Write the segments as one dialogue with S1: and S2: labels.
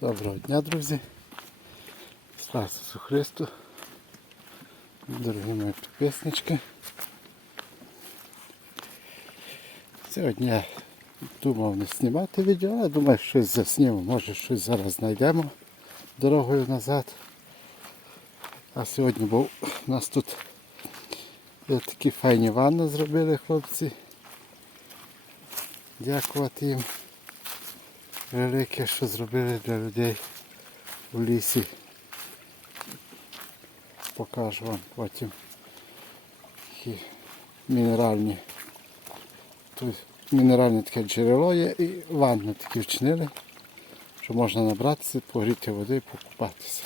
S1: Доброго дня, друзі. Слава Ісусу Христу. Дорогі мої підписнички. Сьогодні я думав не знімати відео, але думаю, щось засніму. Може щось зараз знайдемо дорогою назад. А сьогодні був у нас тут є такі файні ванни зробили хлопці. Дякувати їм велике, що зробили для людей у лісі. Покажу вам потім такі мінеральні. Тут мінеральне таке джерело є і ванни такі вчинили, що можна набратися, погріти води і покупатися.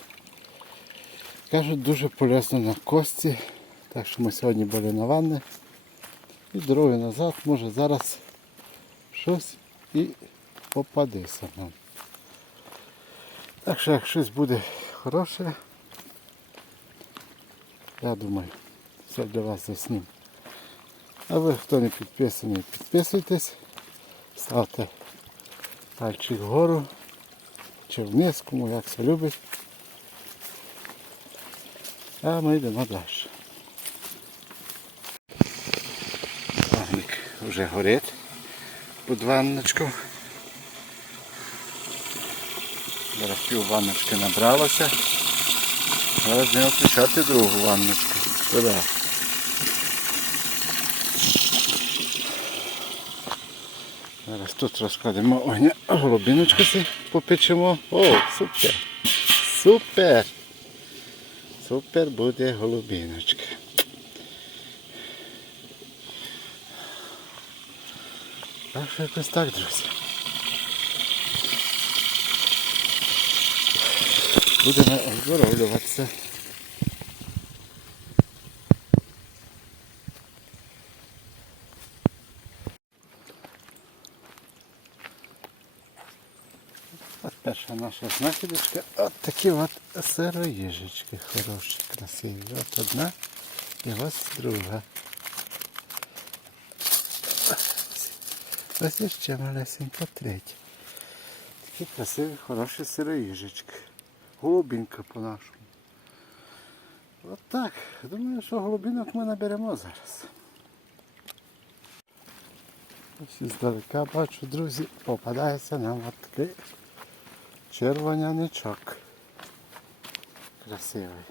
S1: Кажуть, дуже полезно на кості, так що ми сьогодні були на ванни. І дорогою назад, може зараз щось і попадеться нам. Так що як щось буде хороше, я думаю, все для вас заснім. А ви, хто не підписаний, підписуйтесь, ставте пальчик вгору чи вниз, кому як це любить. А ми йдемо далі. Вогник вже горить під ванночку. Зараз пів ванночки набралося. Зараз будемо включати другу ванночку. Туди. Зараз тут розкладемо огня, голубіночку попечемо. О, супер! Супер! Супер буде голубіночка. Так що якось так, друзі. Будемо оздоровлюватися. От перша наша знахідочка. От такі от сироїжечки хороші, красиві. От одна і ось друга. Ось ще малесенька третя. Такі красиві, хороші сироїжечки. Голубінка по-нашому. От так. Думаю, що голубінок ми наберемо зараз. Ось здалека бачу, друзі, попадається нам от такий червоняничок. Красивий.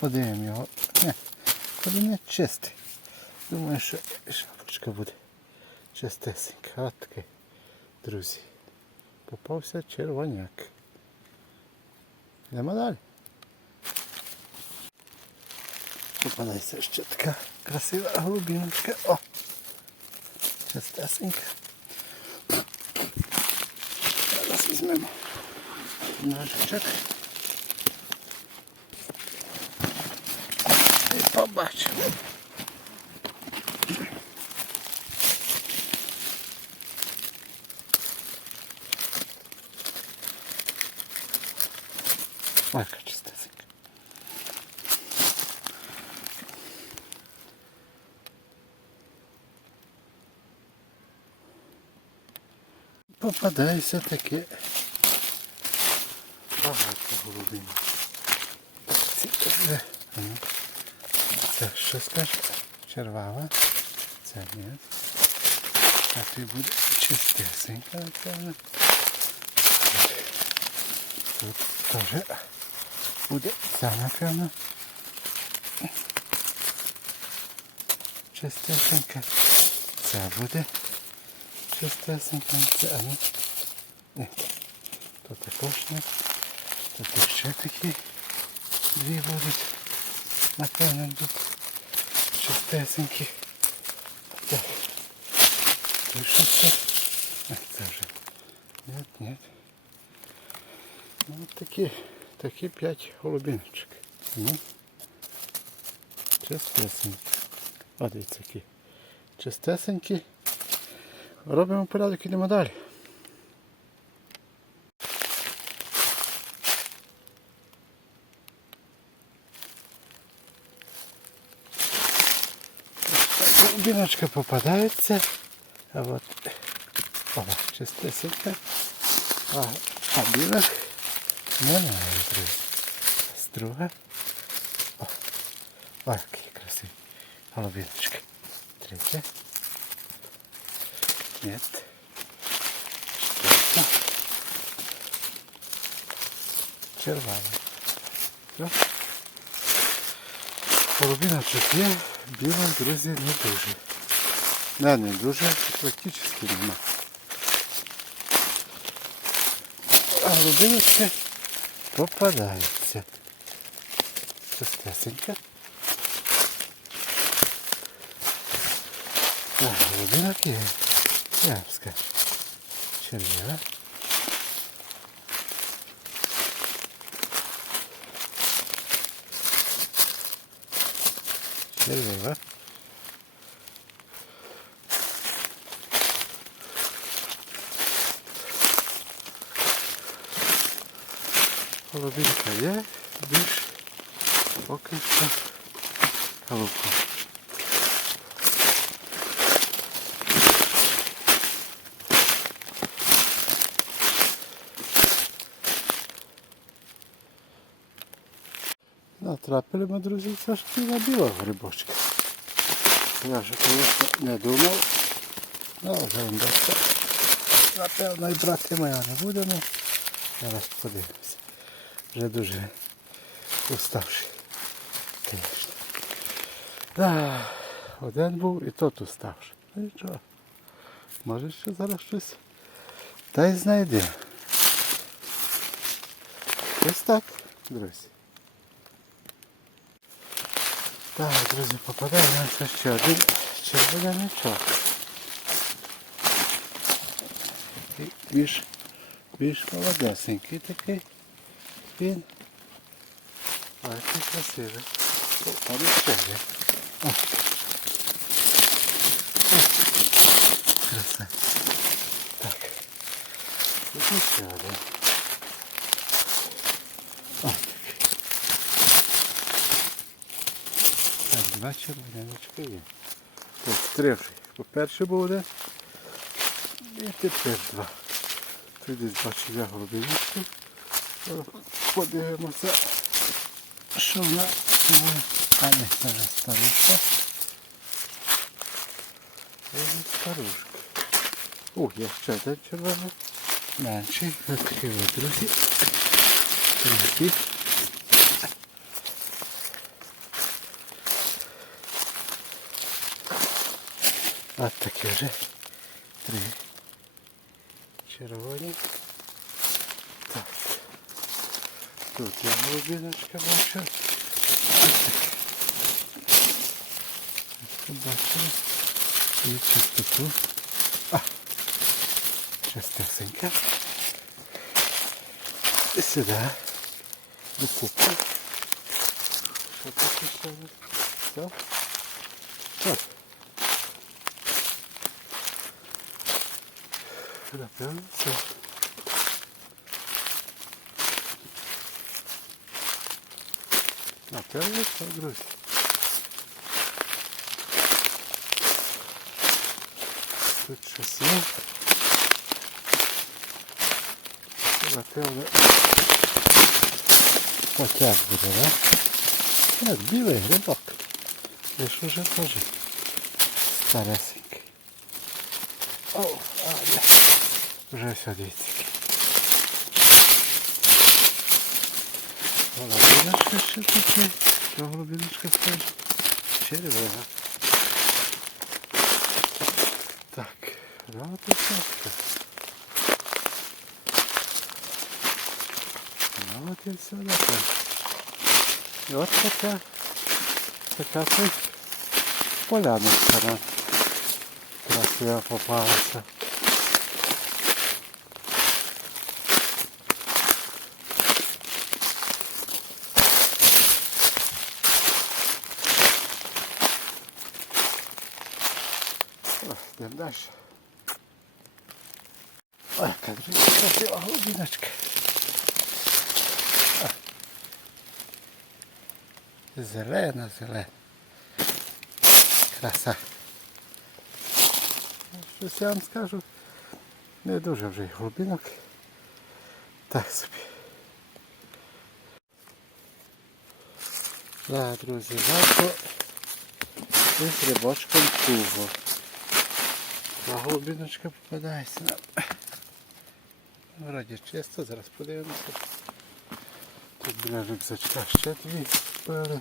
S1: Подивимо його. Не, чистий. Думаю, що шапочка буде чистесенька. От такий, друзі. Попався червоняк. Йдемо далі. Попадається ще така красива голубіночка. О! Чистесенька. Зараз візьмемо ножичок. І побачимо. Ой, яка чистесенька. Попадається таке багато голубин. Це що скаже? Червава. Це ні. А ти буде чистесенька. Тут теж буде ця, напевно. Чистесенька. Ця буде чистесенька. Це, а ну. Ні. Також не. Тут ще такі дві будуть. Напевно, тут чистесенькі. Так. Тут що це? А, це вже. Нет, нет. От такі, такі п'ять голубіночок. Ну, чистесенькі. А дивіться які. Чистесенькі. Робимо порядок, ідемо далі. Білочка попадається. А от Опа, чистесенька. А, а білок немає, друзі. Струга. О, о, який красивий. Голубіночка. Третя. Нет. Четверта. Червона. Все. Голубіночок є, білок, друзі, не дуже. Не, не дуже, практично нема. А голубиночки попадаються. Чистесенька. Так, голубинок є. Japska. Ciemnia. Czerwona. Polowinka, nie? Widzisz? Okej, to... Kalubka. Натрапили ми, друзі, трошки на білого грибочка. Я вже, звісно, не думав. Ну, вже. Напевно, і брати його не будемо. Зараз подивимося. Вже дуже уставший. Звісно. Да, один був і тот уставший. Ну нічого. Може ще зараз щось. Та й знайде. Ось так, друзі. Так, друзі, попадає на це ще один червонячок. Більш, більш молодесенький такий. Він. А який красивий. О, ще є. Краса. Так. Тут ще один. О, Так, два червонячки є. Так, три. По-перше буде. І тепер два. Тут десь бачив я голубиночку. Подивимося, що вона має. А не, це вже старушка. Це старушка. О, є ще один червоний. Менший, відкрили, друзі. Третій. От такі вже три червоні. Так. Тут я голубіночка бачу. Тут бачимо. І чистоту. А! Чистесенька. І сюди. До купи. Що таке ще? Все? Так. Напевно, все. Напевно, все, друзі. Тут щось є. Напевно. Потяг буде, да? Так, білий грибок. Я ж уже теж старесенький. О, а, я. Вже все дивіться. Голубиночка ще тут є. Що голубиночка скаже? Червона. Так, ну і все. Ну от і все, напевно. І от така, така поляночка нам красиво попалася. Йдемо далі. Ой, яка дуже красива голубіночка. О. Зелена, зелена. Краса. Щось я вам скажу. Не дуже вже й глибинок. Так собі. Так, друзі, жарко і грибочком туго. А глибиночка попадається нам. Вроді чисто, зараз подивимося. Тут біля рюкзачка ще дві пили.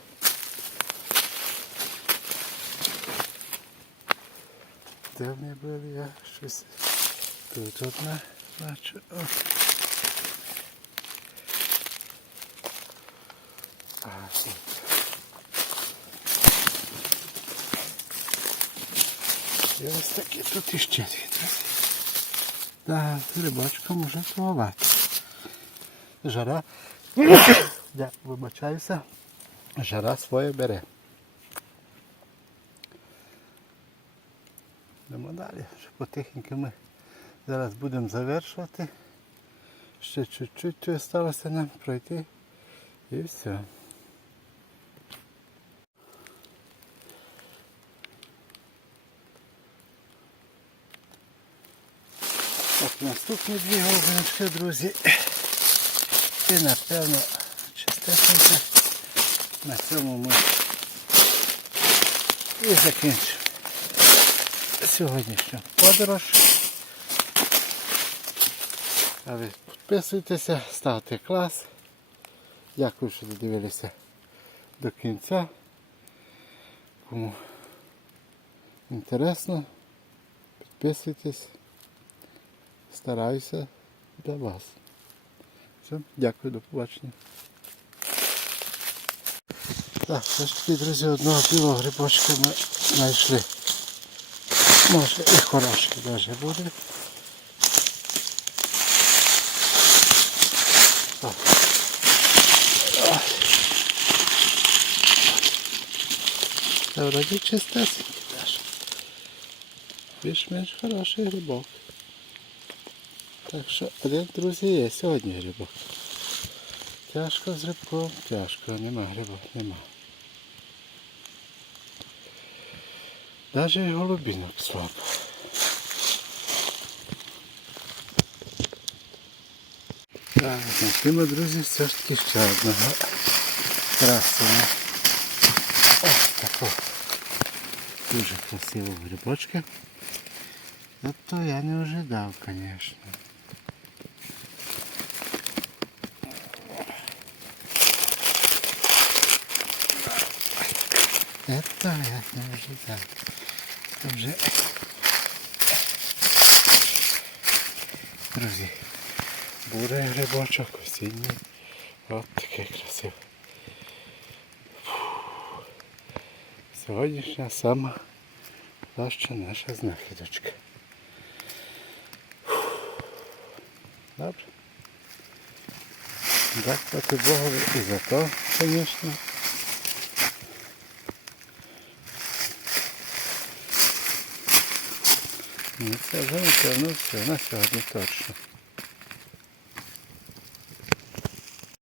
S1: Де вони були, я щось тут одна бачу. А, тут. І ось такі тут іще дві. з рибачком вже туалет. Жара. Я вибачаюся. Жара своє бере. Йдемо далі. Вже потихеньку ми зараз будемо завершувати. Ще чуть-чуть залишилося нам пройти. І все. Наступні дві голубиночки, друзі. І напевно чистесенько. На цьому ми і закінчимо сьогоднішню подорож. А ви підписуйтеся, ставте клас. Дякую, що додивилися до кінця. Кому інтересно, підписуйтесь. Стараюся для вас. Все, дякую, до побачення. Так, все ж таки, друзі, одного білого грибочка ми знайшли. Може і хороший навіть буде. Так. Вроді чистесенький теж. Більш-менш хороший грибок. Так що один, друзі, є сьогодні грибок. Тяжко з грибком, тяжко, нема грибок, нема. І голубінок слабо. Так, знайшли, друзі, все ж таки ще одного красного. Ось такого. Дуже красивого грибочка. Зато я не ожидав, звісно. Это я не ожидав. Це вже Друзі, бурий грибочок осінній. От такий красивий. Фу. Сьогоднішня сама краща наша знахідочка. Добре. Дякувати Богу і за то, звісно. Ну, це вже напевно все на сьогодні точно.